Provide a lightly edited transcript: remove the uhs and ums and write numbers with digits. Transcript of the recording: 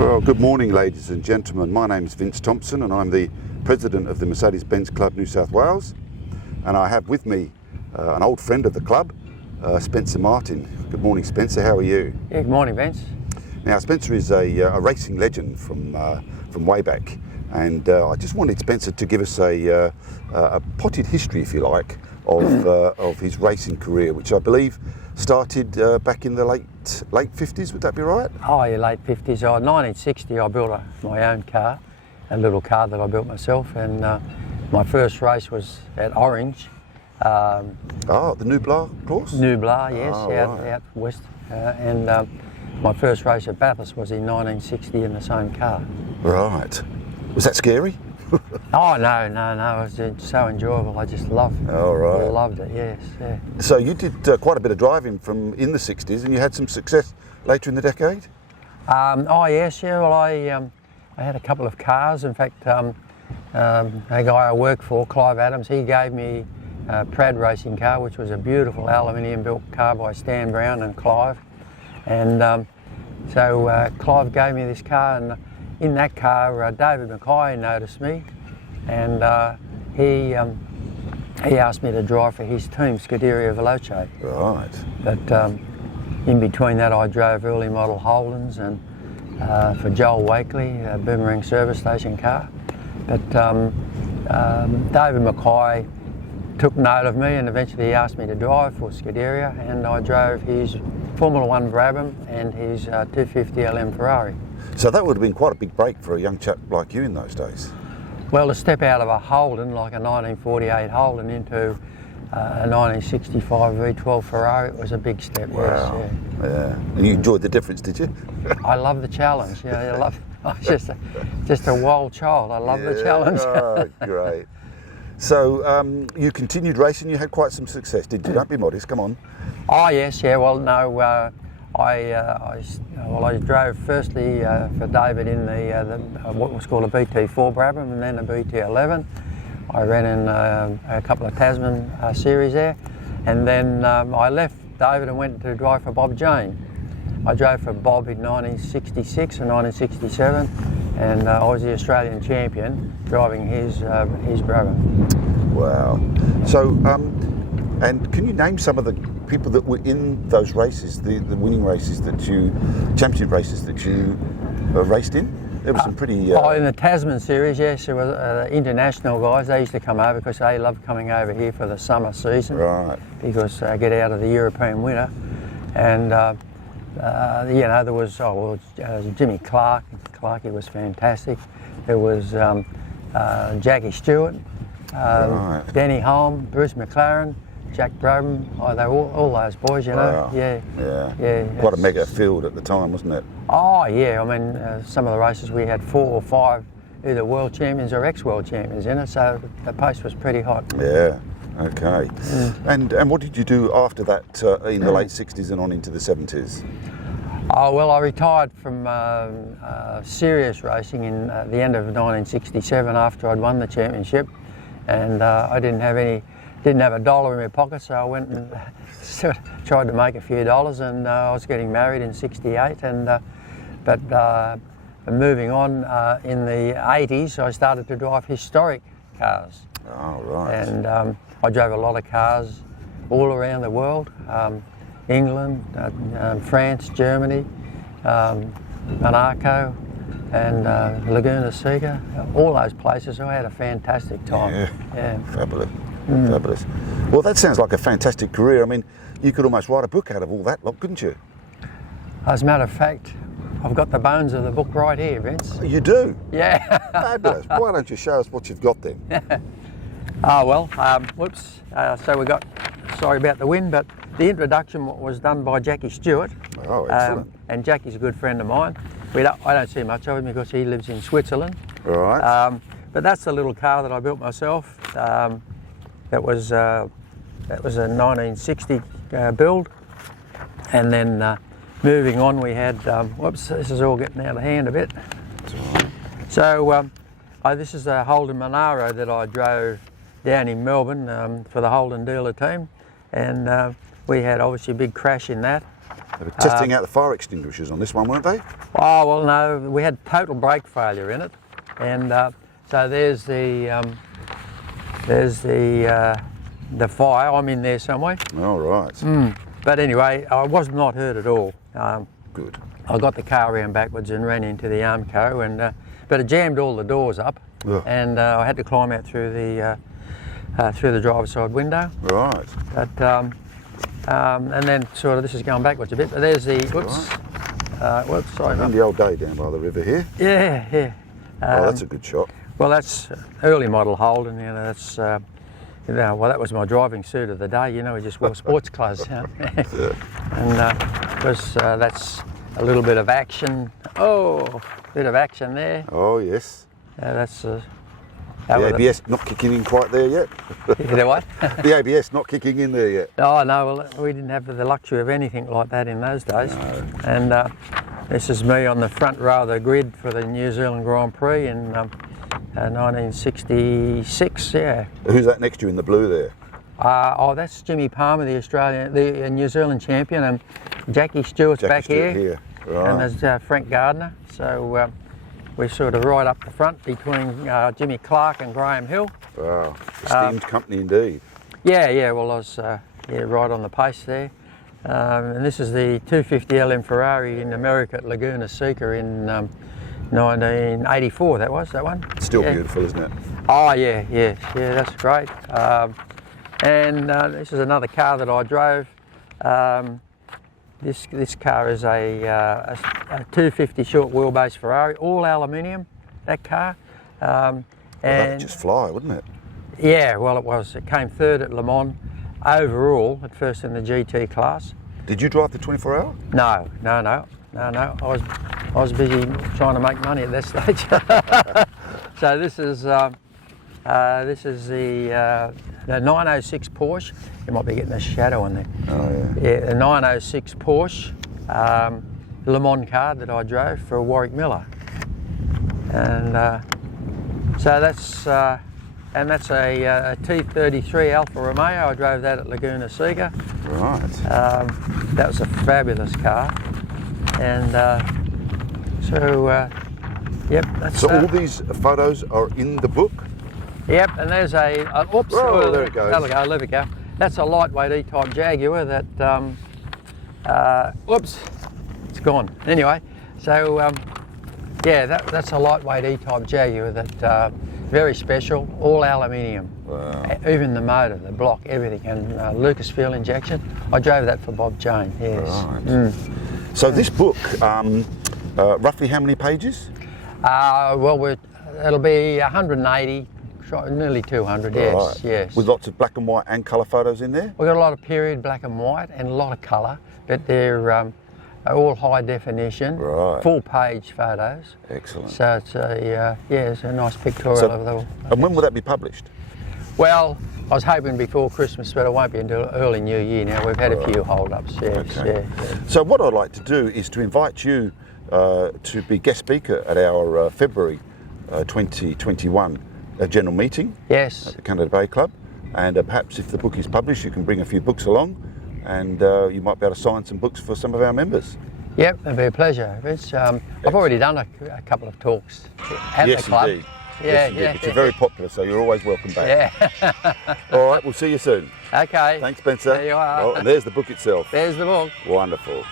Well, good morning, ladies and gentlemen. My name is Vince Thompson and I'm the president of the Mercedes-Benz Club New South Wales. And I have with me an old friend of the club, Spencer Martin. Good morning, Spencer. How are you? Yeah, good morning, Vince. Now, Spencer is a racing legend from way back. And I just wanted Spencer to give us a potted history, if you like, of his racing career, which I believe started back in the late 50s. Would that be right? Oh, yeah, late 50s. 1960, I built my own car, a little car that I built myself, and my first race was at Orange. The Nublar course? Nublar, yes, right. out west. And my first race at Bathurst was in 1960 in the same car. Right. Was that scary? Oh, no, it was so enjoyable. I just loved it. Oh, right. I loved it, yes. Yeah. So you did quite a bit of driving in the 60s, and you had some success later in the decade? Oh, yes, yeah. Well, I had a couple of cars. In fact, a guy I worked for, Clive Adams, he gave me a Prad racing car, which was a beautiful aluminium-built car by Stan Brown and Clive. And so Clive gave me this car, and in that car, David Mackay noticed me, and he asked me to drive for his team, Scuderia Veloce. Right. But in between that, I drove early model Holdens and for Joel Wakely, a Boomerang service station car. But David Mackay took note of me, and eventually he asked me to drive for Scuderia, and I drove his Formula One Brabham and his 250 LM Ferrari. So that would have been quite a big break for a young chap like you in those days. Well, to step out of a Holden, like a 1948 Holden, into a 1965 V12 Ferrari, it was a big step. Wow. Yes, yeah. And you enjoyed the difference, did you? I love the challenge. Yeah, I was just a wild child. I love the challenge. Oh, great. So you continued racing. You had quite some success, did you? Don't be modest. Come on. Oh yes, yeah. Well, no. I drove firstly for David in the what was called a BT4 Brabham, and then a BT11. I ran in a couple of Tasman series there, and then I left David and went to drive for Bob Jane. I drove for Bob in 1966 and 1967, and I was the Australian champion driving his Brabham. Wow. So, and can you name some of the people that were in those races, the winning races championship races that you raced in? There were some pretty... in the Tasman series, yes, there were international guys. They used to come over because they loved coming over here for the summer season. Right. Because get out of the European winter. And, there was Jimmy Clark. Clarkie was fantastic. There was Jackie Stewart, right. Denny Holm, Bruce McLaren, Jack Brabham. Oh, they were all those boys, you know. Wow. Yeah. Quite a mega field at the time, wasn't it? Oh yeah, I mean some of the races we had 4 or 5 either world champions or ex-world champions in it, so the pace was pretty hot. Yeah, okay. And what did you do after that in the late 60s and on into the 70s? Oh well, I retired from serious racing in the end of 1967 after I'd won the championship, and I didn't have a dollar in my pocket, so I went and tried to make a few dollars, and I was getting married in '68, and but moving on in the 80s, I started to drive historic cars. Oh, right. And I drove a lot of cars all around the world, England, France, Germany, Monaco, and Laguna Seca, all those places. I had a fantastic time. Yeah. Fabulous. Fabulous. Well, that sounds like a fantastic career. I mean, you could almost write a book out of all that lot, couldn't you? As a matter of fact, I've got the bones of the book right here, Vince. You do? Yeah. Fabulous. Why don't you show us what you've got then? Oh, well, whoops. So we got, sorry about the wind, but the introduction was done by Jackie Stewart. Oh, excellent. And Jackie's a good friend of mine. I don't see much of him because he lives in Switzerland. All right. But that's the little car that I built myself. That was a 1960 build, and then moving on we had, whoops, this is all getting out of hand a bit. So this is a Holden Monaro that I drove down in Melbourne for the Holden dealer team, and we had obviously a big crash in that, They were testing out the fire extinguishers on this one, weren't they? Oh well, no, we had total brake failure in it, and so there's the fire. I'm in there somewhere. All right. But anyway, I was not hurt at all. Good. I got the car around backwards and ran into the Armco, and but it jammed all the doors up, and I had to climb out through the driver's side window. Right. But and then sort of this is going backwards a bit. But there's the whoops. Whoops, sorry. And the old day down by the river here. Yeah, yeah. Oh, that's a good shot. Well, that's early model Holden. You know, that's well, that was my driving suit of the day. You know, we just wore sports clothes. You know? And because that's a little bit of action. Oh, bit of action there. Oh yes. That's. The ABS not kicking in quite there yet. The what? The ABS not kicking in there yet. Oh no, well we didn't have the luxury of anything like that in those days. No. And this is me on the front row of the grid for the New Zealand Grand Prix in 1966. Yeah. Who's that next to you in the blue there? Oh, that's Jimmy Palmer, the New Zealand champion, and Jackie Stewart's back here. Right. And there's Frank Gardner. So we're sort of right up the front between Jimmy Clark and Graham Hill. Wow, esteemed company indeed. Yeah. Well, I was right on the pace there. And this is the 250LM Ferrari in America at Laguna Seca in 1984. That one. It's still beautiful, isn't it? Oh yeah. That's great. And this is another car that I drove. This car is a 250 short wheelbase Ferrari, all aluminium. That car. Well, that'd just fly, wouldn't it? Yeah, well it was. It came third at Le Mans overall, at first in the GT class. Did you drive the 24-hour? No. I was busy trying to make money at that stage. So this is the 906 Porsche. You might be getting a shadow on there. Oh yeah. Yeah, the 906 Porsche Le Mans car that I drove for Warwick Miller, and so that's a T33 Alfa Romeo. I drove that at Laguna Seca. Right. That was a fabulous car, and yep. That's, so all these photos are in the book? Yep, and there's oops. Oh, there it goes. There we go. That's a lightweight E-type Jaguar that, oops, it's gone. Anyway, so yeah, that's a lightweight E-type Jaguar that very special, all aluminium. Wow. Even the motor, the block, everything, and Lucas fuel injection. I drove that for Bob Jane. Yes. Right. So this book, roughly how many pages? Well, it'll be 180. Nearly 200, yes, Right. yes. With lots of black and white and colour photos in there? We've got a lot of period black and white and a lot of colour, but they're all high definition, Right. full page photos. Excellent. So it's it's a nice pictorial of the. And when will that be published? Well, I was hoping before Christmas, but it won't be until early New Year now. We've had a few hold-ups, yes, Okay. yeah. So what I'd like to do is to invite you to be guest speaker at our February 2021 general meeting Yes. at the Canada Bay Club, and perhaps if the book is published you can bring a few books along, and you might be able to sign some books for some of our members. Yep, it'd be a pleasure. I've already done a couple of talks at Yes, the club. indeed. Yeah, Yes, indeed. yeah. But you're very popular, so you're always welcome back. Yeah. All right, we'll see you soon. Okay. Thanks, Spencer. There you are. Oh, and there's the book itself. There's the book. Wonderful.